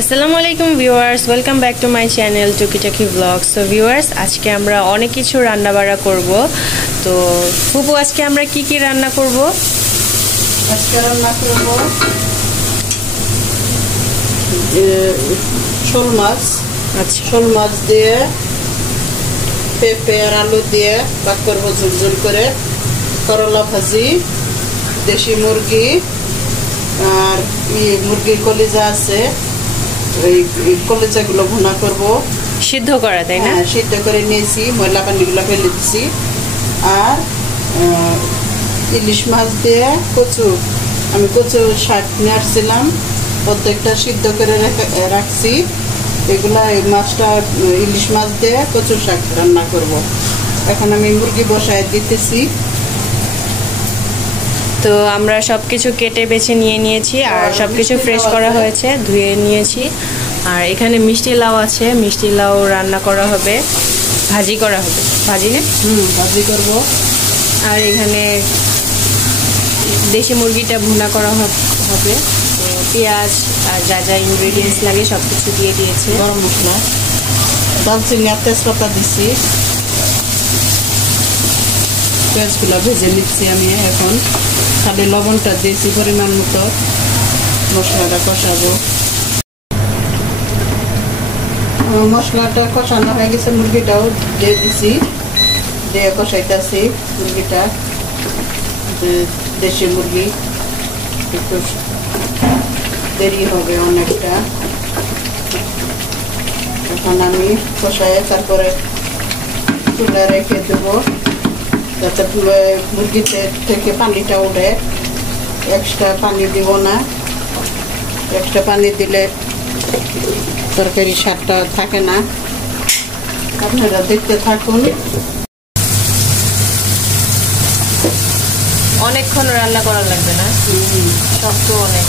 আসসালামু আলাইকুম viewers, welcome back to my channel টুকিটাকি ব্লগস। সো ভিউয়ার্স, আজকে আমরা অনেক কিছু রান্না বাড়া করব। তো ফুপু, আজকে আমরা কি কি রান্না করব? আজকে রান্না করব শোল মাছ। আচ্ছা, শোল মাছ দিয়ে পেঁপে আর আলু দিয়ে ভাত করবো ঝুলঝুল করে। করলা ভাজি, দেশি মুরগি আর মুরগির কলিজা আছে, ওই কলিজাগুলো ভুনা করব। সিদ্ধ করা, তাই না? সিদ্ধ করে নিয়েছি, ময়লা পানিগুলো ফেলে দিছি। আর ইলিশ মাছ দিয়ে কচু, আমি কচু শাক নিয়ে আসছিলাম, প্রত্যেকটা সিদ্ধ করে রাখছি। এগুলা এই মাছটা ইলিশ মাছ দিয়ে কচুর শাক রান্না করব। এখন আমি মুরগি বসায় দিতেছি। তো আমরা সবকিছু কেটে বেছে নিয়ে নিয়েছি আর সবকিছু ফ্রেশ করা হয়েছে, ধুয়ে নিয়েছি। আর এখানে মিষ্টি লাউ আছে, মিষ্টি লাউ রান্না করা হবে, ভাজি করা হবে। ভাজি না? ভাজি করব। আর এখানে দেশি মুরগিটা ভুনা করা হবে। তো পেঁয়াজ আর যা যা ইনগ্রেডিয়েন্টস লাগে সব কিছু দিয়ে দিয়েছে। গরম মশলা, দালচিনি আর তেজপাতা দিচ্ছি। পেঁয়াজগুলো ভেজে নিচ্ছি আমি। এখন খালি লবণটা দিয়েছি পরিমাণ মতো, মশলাটা কষাবো। মশলাটা কষানো হয়ে গেছে, মুরগিটাও দিয়ে দিছি, দিয়ে কষাইতেছি মুরগিটা। দেশি মুরগি একটু দেরি হবে অনেকটা। এখন আমি কষাই তারপরে চুলা রেখে দেবো, যাতে মুরগিতে থেকে পানিটা উঠে। এক্সট্রা পানি দিব না, এক্সট্রা পানি দিলে তরকারি স্বাদটা থাকে না। আপনারা দেখতে থাকুন। অনেকক্ষণ রান্না করা লাগবে না, শক্ত অনেক।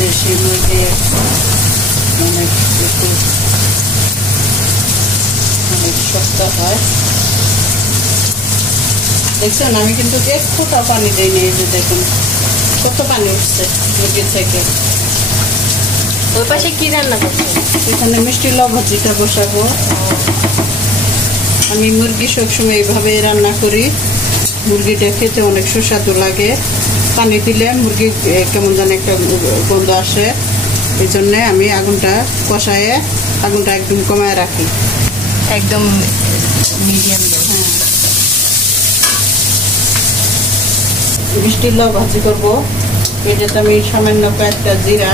দেশি মুরগি অনেক একটু অনেক শক্ত হয়। দেখছেন, আমি কিন্তু এক ফোঁটা পানি দিইনি। এই যে দেখুন কত পানি উঠছে মুরগি থেকে। ওই পাশে কি রান্না করছেন? এখানে মিষ্টি লাউ ভাজিটা বসাবো। আমি মুরগি সবসময় এইভাবে রান্না করি। মুরগিটা খেতে অনেক সুস্বাদু লাগে। পানি দিলে মুরগি কেমন যেন একটা গন্ধ আসে, এই জন্যে আমি আগুনটা কষায়ে আগুনটা একদম কমায় রাখি, একদম মিডিয়াম। হ্যাঁ, মিষ্টি লাউ ভাজি করবো। এটাতে আমি সামান্য কয়েকটা জিরা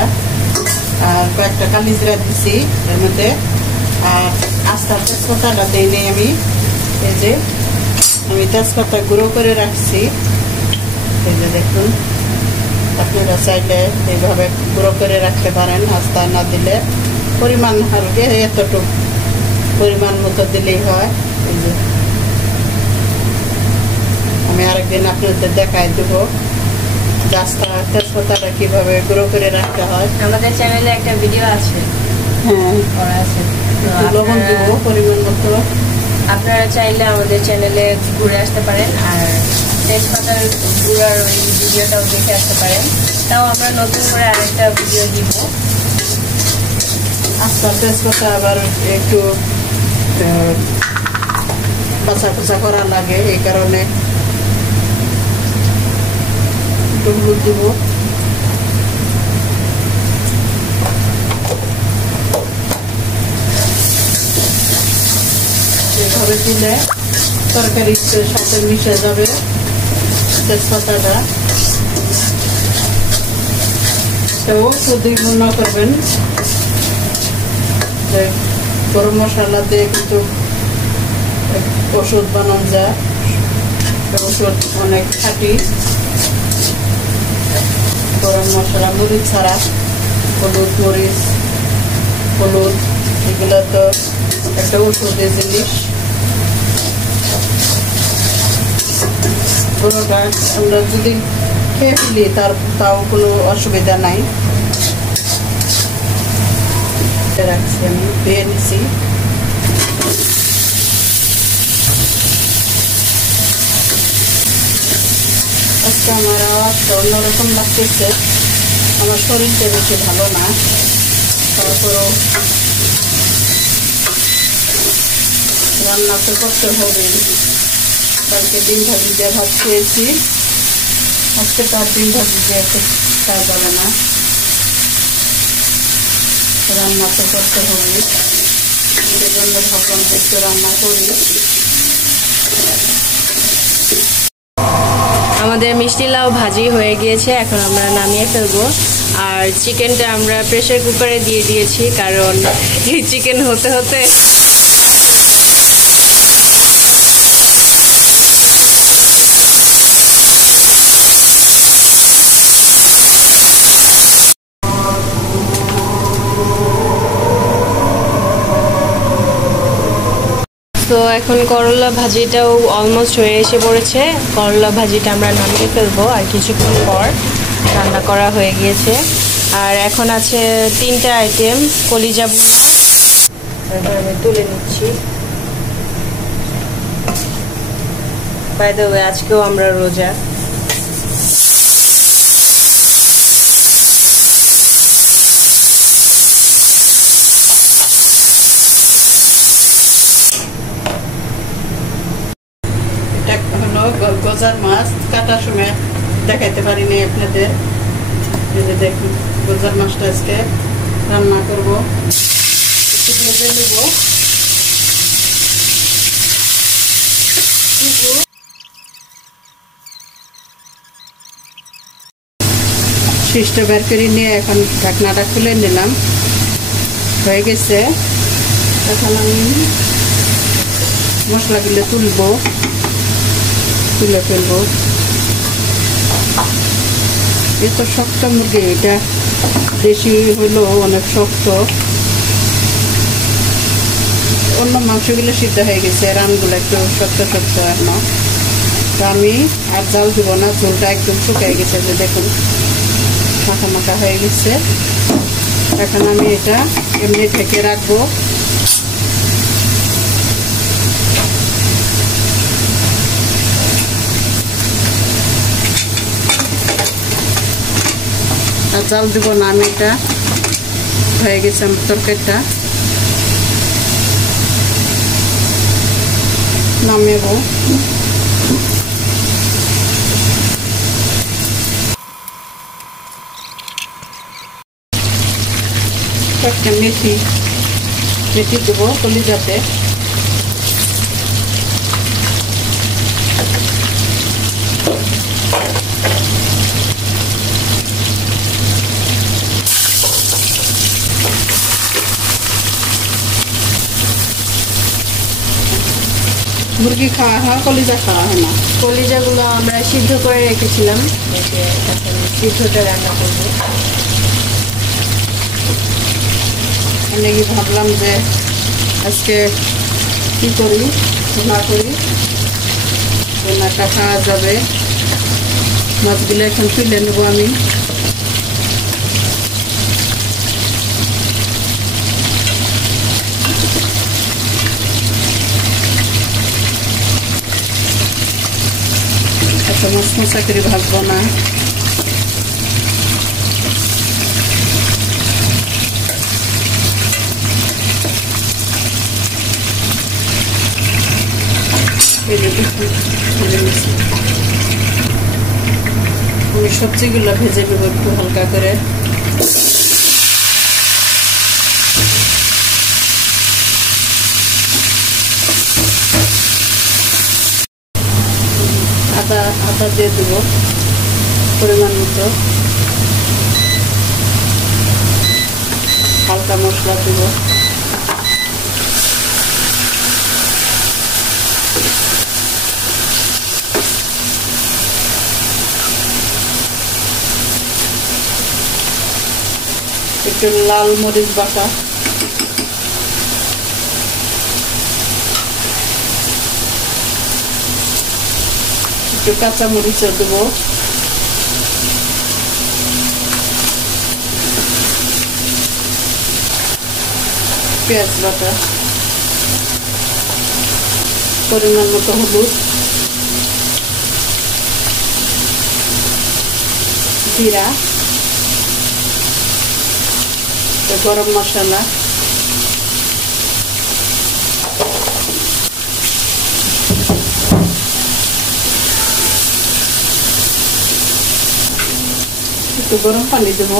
আর কয়েকটা কালি জিরা দিছি এর মধ্যে। আর আস্তে আস্তে তেজপাতাটা দিই নেই আমি। এই যে আমি তেজপাতা গুঁড়ো করে রাখছি, এই যে দেখুন। আপনারা চাইলে এইভাবে গুঁড়ো করে রাখতে পারেন, আস্তা না দিলে পরিমাণ হালকা এতটুকু পরিমাণ মতো দিলেই হয়। এই যে আমি আরেকদিন আপনাদের দেখাই দেবো রাস্তা তেজপাতাটা কিভাবে গুঁড়ো করে রাখতে হয়। আমাদের চ্যানেলে একটা ভিডিও আছে, হ্যাঁ করা আছে। লবণ দেবো পরিমাণ মতো। আপনারা চাইলে আমাদের চ্যানেলে ঘুরে আসতে পারেন আর তেজপাতার গুঁড়ার ওই ভিডিওটাও দেখে আসতে পারেন। তাও আমরা নতুন করে আরেকটা ভিডিও দিব। আস্তা তেজপাতা আবার একটু বাছা কুচা করা লাগে, এই কারণে একটু হলুদ দিব। এভাবে দিলে তরকারির সাথে মিশে যাবে তেজপাতাটা। দুই গুণ করবেন। গরম মশলা দিয়ে কিন্তু ওষুধ বানানো যায়, ওষুধ অনেক খাঁটি। গরম মশলা মরিচ ছাড়া, হলুদ মরিচ হলুদ এগুলো তো একটা ওষুধের জিনিস। পুরোটা আমরা যদি খেয়ে ফেলি তাও কোনো অসুবিধা নাই। রাখছি আমি, ধুয়ে নিছি। আজকে আমার আওয়াজটা অন্যরকম লাগতেছে। আমার শরীরটা বেশি ভালো না, তারপরেও রান্না তো করতে হবে। কালকে ডিম ভাজি দিয়ে ভাত খেয়েছি, আজকে তার ডিম ভাজি দিয়ে খাওয়া যাবে না, রান্না তো করতে হবে। এর জন্য ভাবলাম একটু রান্না করি। আমাদের মিষ্টি লাউ ভাজি হয়ে গিয়েছে, এখন আমরা নামিয়ে ফেলবো। আর চিকেনটা আমরা প্রেসার কুকারে দিয়ে দিয়েছি, কারণ এই চিকেন হতে হতে তো এখন করলা ভাজিটাও অলমোস্ট হয়ে এসে পড়েছে। করলা ভাজিটা আমরা নামিয়ে ফেলবো আর কিছুক্ষণ পর। রান্না করা হয়ে গিয়েছে। আর এখন আছে 3টা আইটেম, কলিজা ভুনা, এখন আমি তুলে নিচ্ছি। বাই দ্য ওয়ে, আজকেও আমরা রোজা। গজার মাছ কাটার সময় দেখাইতে পারিনি আপনাদের। দেখুন গজার মাছটা আজকে রান্না করবো, একটু ভেজে নেব। শীষটা বের করে নিয়ে এখন ঢাকনাটা খুলে নিলাম, হয়ে গেছে। এখন আমি মশলাগুলো তুলে ফেলবো। এ তো শক্ত মুরগি, এটা দেশি হইলো অনেক শক্ত। অন্য মাংসগুলো সিদ্ধ হয়ে গেছে, রানগুলো একটু শক্ত শক্ত এখনো। তো আমি আর জাল দিব না, ঝোলটা একদম শুকিয়ে গেছে, যে দেখুন মাখা মাখা হয়ে গেছে। এখন আমি এটা এমনি ঢেকে রাখবো। আর জাল দিব না আমি, এটা হয়ে গেছে আমার তরকারিটা। নামেব। একটা মেথি দেবো কলিজাতে। মুরগি খাওয়া হয়, কলিজা খাওয়া হয় না। কলিজাগুলো আমরা সিদ্ধ করে রেখেছিলাম, এখন সিদ্ধটা রান্না করবো। অনেকে ভাবলাম যে আজকে কি করি, ভুনা করি, ভুনাটা খাওয়া যাবে। মাছগুলো এখন তুলে নেবো আমি। এত মশমশা করে ভাজবো না। আমি সবজিগুলো ভেজে নেব একটু হালকা করে। আদা দিয়ে দেবো পরিমাণ মতো, হালকা মশলা দেব, একটু লাল মরিচ বাটা, একটু কাঁচা মরিচও দেবো, পেঁয়াজ বাটা, পরিমাণ মতো হলুদ, জিরা, গরম মশলা, একটু গরম পানি দেব,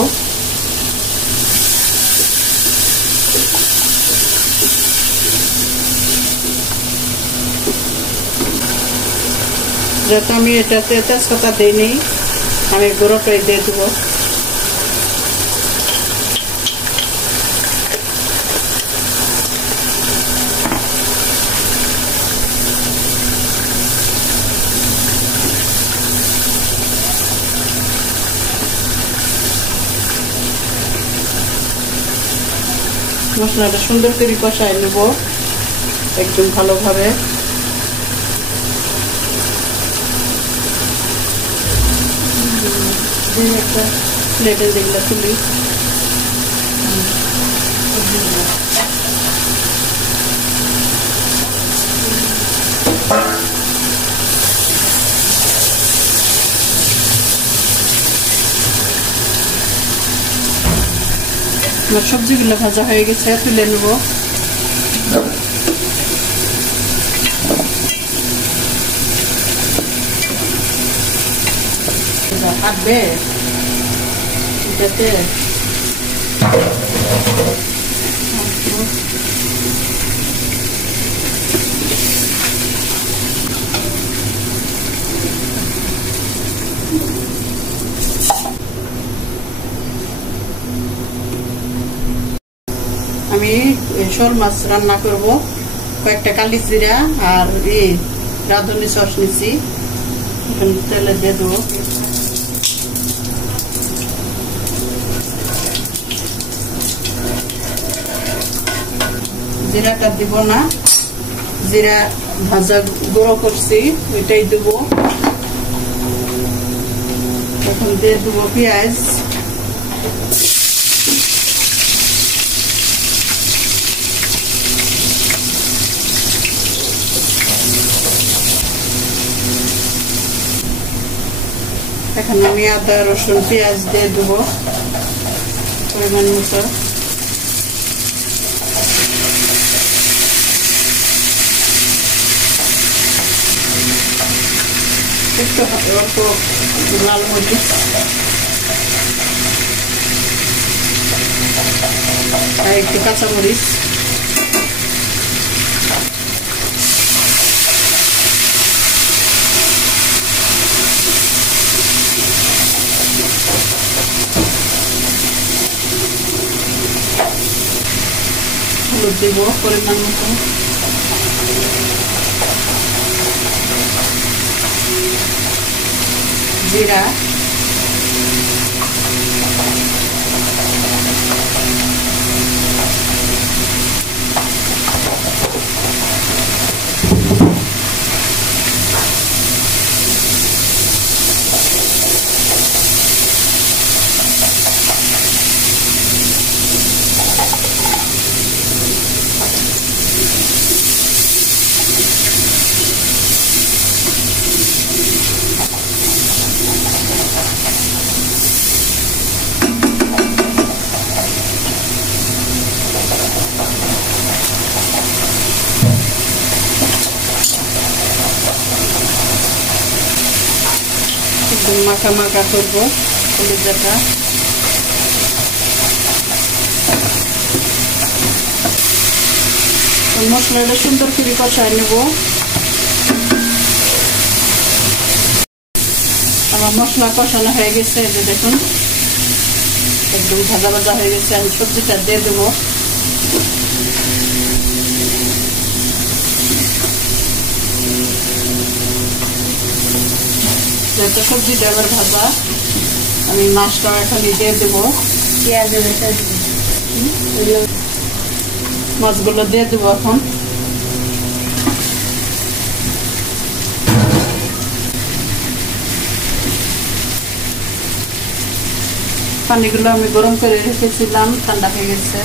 যেহেতু আমি এটাতে তেজপাতা দিইনি, আমি গুঁড়োটাই দিয়ে দেবো। মশলাটা সুন্দর করে কষাই নেব একদম ভালোভাবে। একটা প্লেটে যেগুলো তুলি, আমার সবজিগুলো ভাজা হয়ে গেছে, তুলে নেব। কাটবে এটাতে আমি শোল মাছ রান্না করব। কয়েকটা কালি জিরা আর রাঁধুনি সস নিচ্ছি, তেলে দিয়ে দেবো। জিরাটা দিব না, জিরা ভাজা গুঁড়ো করছি ওইটাই দেবো। এখন দিয়ে দেবো পেঁয়াজ, এখন আমি আদা রসুন পেঁয়াজ দিয়ে দেবো পরিমাণ মতো। একটু অল্প লাল মরিচ আর একটু কাঁচামরিচ, হলুদ দিব পরিমাণ মতো, জিরা, মাখা মাখা করবো কলিজাটা। মশলাটা সুন্দর করে কষাই নেব। আমার মশলা কষানো হয়ে গেছে, এই যে দেখুন একদম ভাজা ভাজা হয়ে গেছে। আমি সবজিটা দিয়ে দেবো। যেহেতু সবজিটা আবার ভাজা, আমি মাছটাও এখন দিয়ে দেবো। মাছগুলো দিয়ে দেবো এখন। পানিগুলো আমি গরম করে রেখেছিলাম, ঠান্ডা হয়ে গেছে।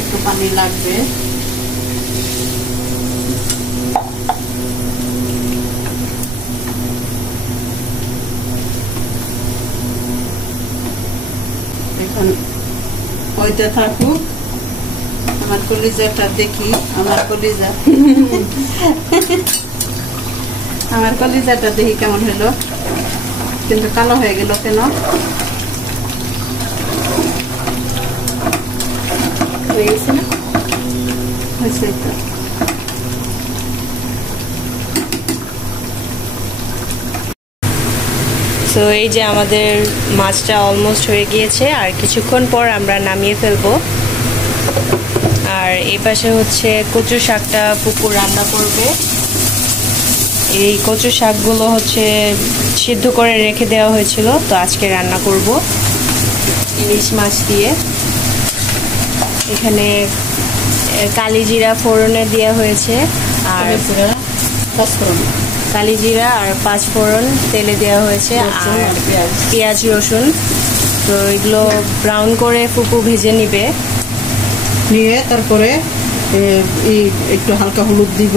একটু পানি লাগবে। হইতে থাকুক। আমার কলিজাটা দেখি, আমার কলিজা আমার কলিজাটা দেখি কেমন হলো, কিন্তু কালো হয়ে গেল কেন? হয়ে গেছে না? হয়েছে তো। তো এই যে আমাদের মাছটা অলমোস্ট হয়ে গিয়েছে, আর কিছুক্ষণ পর আমরা নামিয়ে ফেলবো। আর এই পাশে হচ্ছে কচু শাকটা পুকুর রান্না করবে। এই কচু শাকগুলো হচ্ছে সিদ্ধ করে রেখে দেওয়া হয়েছিল, তো আজকে রান্না করব ইলিশ মাছ দিয়ে। এখানে কালিজিরা ফোড়নে দেওয়া হয়েছে, আর কালিজিরা আর 5 ফোড়ন তেলে দেওয়া হয়েছে, আর পেঁয়াজ রসুন। তো এগুলো ব্রাউন করে ফুপু ভেজে নিবে, নিয়ে তারপরে একটু হালকা হলুদ দিব,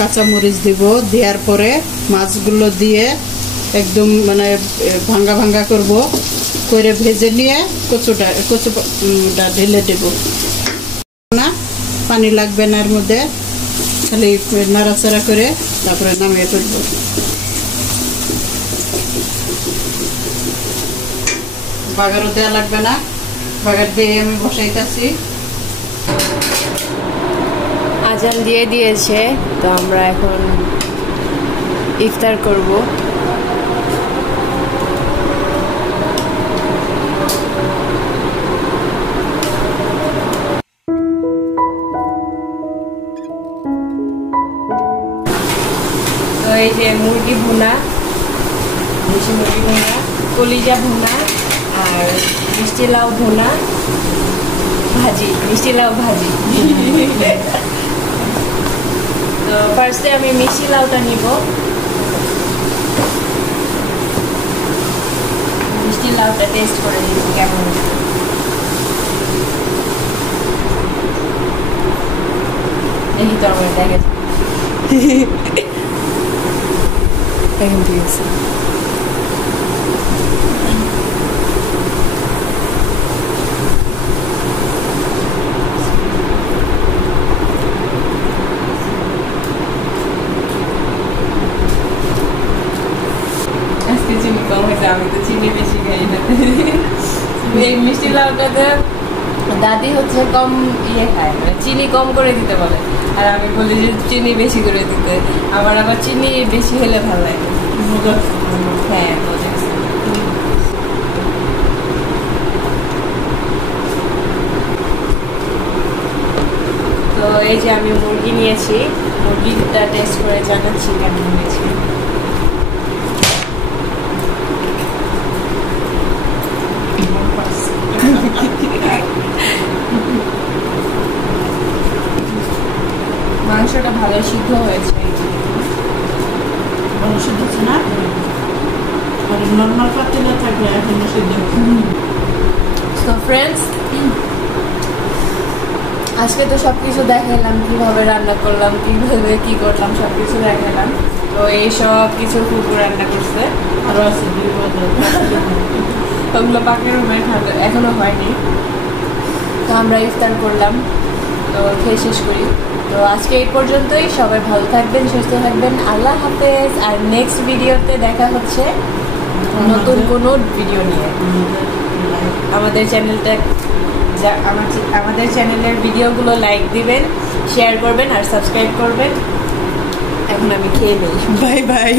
কাঁচামরিচ দিব, দেওয়ার পরে মাছগুলো দিয়ে একদম মানে ভাঙ্গা ভাঙ্গা করব, করে ভেজে নিয়ে কচুটা ঢেলে দেব। না পানি লাগবে না এর মধ্যে, খালি নাড়াচাড়া করে তারপরে নামিয়ে ফেলব। বাগারও দেওয়া লাগবে না, বাগার দিয়ে আমি বসাইতেছি। আজান দিয়ে দিয়েছে, তো আমরা এখন ইফতার করব। তো এই যে মুরগি ভুনা, দেশি মুরগি ভুনা, কলিজা ভুনা, আর মিষ্টি লাউ ভুনা ভাজি, মিষ্টি লাউ ভাজি। তো ফার্স্টে আমি মিষ্টি লাউটা নিব। মিষ্টি লাউটা টেস্ট করে নিব কেমন। দেখি তোর মধ্যে দেখে এখন ঠিক আছে। আজকে চিনি কম হয়েছে, আমি তো চিনি বেশি খাই না। এই মিষ্টি লাউটাতে দাদি হচ্ছে কম খায়, মানে চিনি কম করে দিতে বলে, আর আমি বলি যে চিনি বেশি করে দিতে। আমার আবার চিনি বেশি হলে ভালো লাগে। হ্যাঁ মজা। তো এই যে আমি মুরগি নিয়েছি, মুরগিটা টেস্ট করে জানাচ্ছি কেমন হয়েছে। মাংসটা ভালো সিদ্ধ হয়েছে, ভালো সিদ্ধ হচ্ছে না, আর নর্মাল পাতিলে থাকলে এখন সিদ্ধ। তো ফ্রেন্ডস, আজকে তো সবকিছু দেখালাম, কিভাবে রান্না করলাম, কিভাবে কি করলাম, সবকিছু দেখালাম। তো এই সব কিছু কুকুর রান্না করছে, আরো আছে ওগুলো পাখির রুমে এখনো হয়নি। তো আমরা ইফতার করলাম, তো খেয়ে শেষ করি। তো আজকে এই পর্যন্তই। সবাই ভালো থাকবেন, সুস্থ থাকবেন, আল্লাহ হাফেজ। আর নেক্সট ভিডিওতে দেখা হচ্ছে নতুন কোনো ভিডিও নিয়ে। আমাদের চ্যানেলটা আমাদের চ্যানেলের ভিডিওগুলো লাইক দিবেন, শেয়ার করবেন আর সাবস্ক্রাইব করবেন। এখন আমি খেয়ে নেই, বাই বাই।